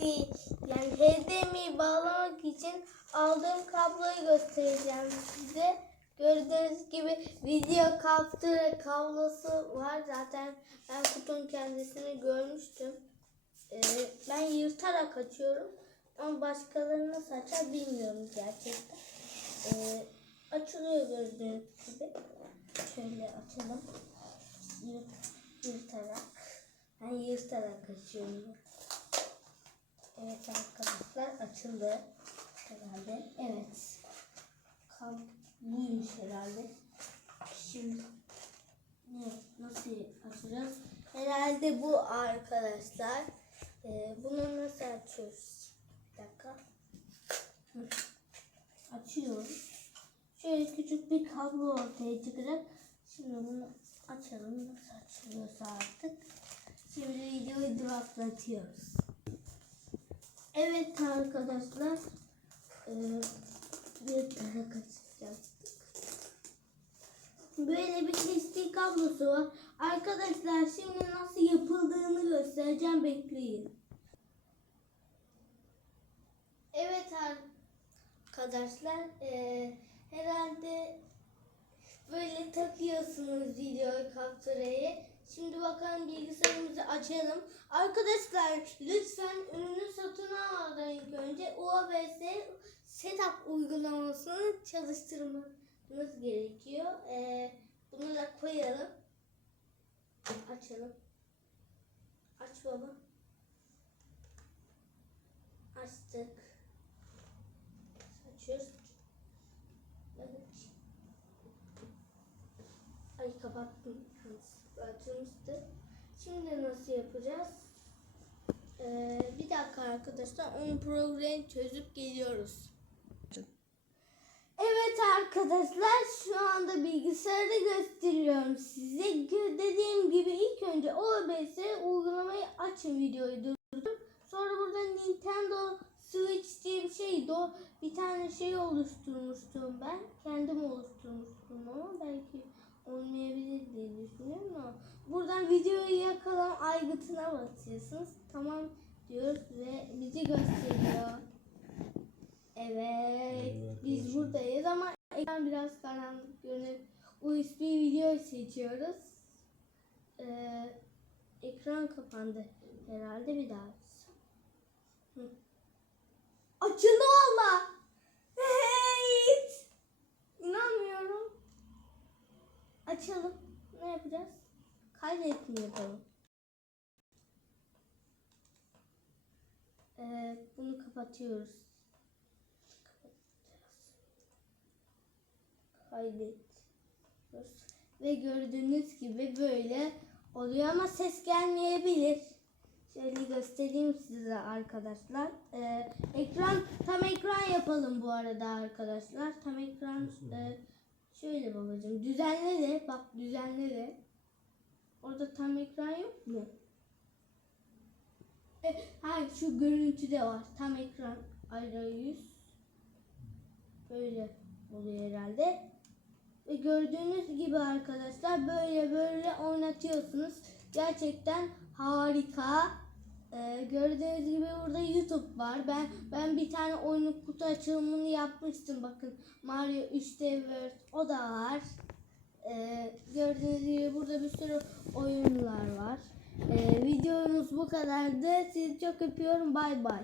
değil. Yani HDMI bağlamak için aldığım kabloyu göstereceğim size. Gördüğünüz gibi video kaptırı kablosu var. Zaten ben kutunun kendisini görmüştüm. Ee, ben yırtarak açıyorum. Ama başkaları nasıl açar bilmiyorum gerçekten. Ee, açılıyor gördüğünüz gibi. Şöyle açalım. Yırt, yırtarak. Ben yırtarak açıyorum. Evet arkadaşlar açıldı herhalde. Evet. Kab buymuş herhalde. Şimdi ne nasıl açacağız? Herhalde bu arkadaşlar. Ee, bunu nasıl açıyoruz? Bir dakika. Hı. Açıyoruz. Şöyle küçük bir kablo ortaya çıkacak. Şimdi bunu açalım. Nasıl açılıyorsa artık. Şimdi videoyu duraklatıyoruz. Evet arkadaşlar. Ee, bir tarak açacaktık. Böyle bir SD kablosu var. Arkadaşlar şimdi nasıl yapıldığını göstereceğim. Bekleyin. Evet arkadaşlar. eee, herhalde böyle takıyorsunuz video kapturayı. Şimdi bakalım bilgisayarımızı açalım. Arkadaşlar lütfen ürünü satın almadan ilk önce OBS setup uygulamasını çalıştırmanız gerekiyor. Ee, bunu da koyalım. Açalım. Aç baba. Açtık. Açıyoruz. Ay kapattım. Açılmıştı. Şimdi nasıl yapacağız? Ee, bir dakika arkadaşlar. Onun programını çözüp geliyoruz. Evet arkadaşlar şu anda bilgisayarda gösteriyorum size. Dediğim gibi ilk önce OBS uygulamayı açın videoyu durdurdum. Sonra burada Nintendo Switch diye bir şey do bir tane şey oluşturmuştum ben. Kendim oluşturmuştum ama belki olmayabilir diye düşünüyorum ama buradan videoyu yakalam aygıtına basıyorsunuz. Tamam diyoruz ve bizi gösteriyor. Evet, biz buradayız ama ekran biraz karanlık görünüp USB video seçiyoruz. Ee, ekran kapandı herhalde bir daha. açsam. Hı. Açıldı valla. Evet. İnanmıyorum. Açalım. Ne yapacağız? Kaydetme yapalım. Ee, bunu kapatıyoruz. Kaydediyoruz. Ve gördüğünüz gibi böyle oluyor ama ses gelmeyebilir. Şöyle göstereyim size arkadaşlar. Ee, ekran tam ekran yapalım bu arada arkadaşlar. Tam ekran e, şöyle babacığım. Düzenle de bak düzenle de. Orada tam ekran yok mu? E, hayır şu görüntüde var. Tam ekran arayüz. Böyle oluyor herhalde. Ve gördüğünüz gibi arkadaşlar böyle böyle oynatıyorsunuz. Gerçekten harika. Ee, gördüğünüz gibi burada YouTube var. Ben ben bir tane oyunun kutu açılımını yapmıştım. Bakın Mario 3D World o da var. Ee, gördüğünüz gibi burada bir sürü oyunlar var. Ee, videomuz bu kadardı. Sizi çok öpüyorum. Bay bay.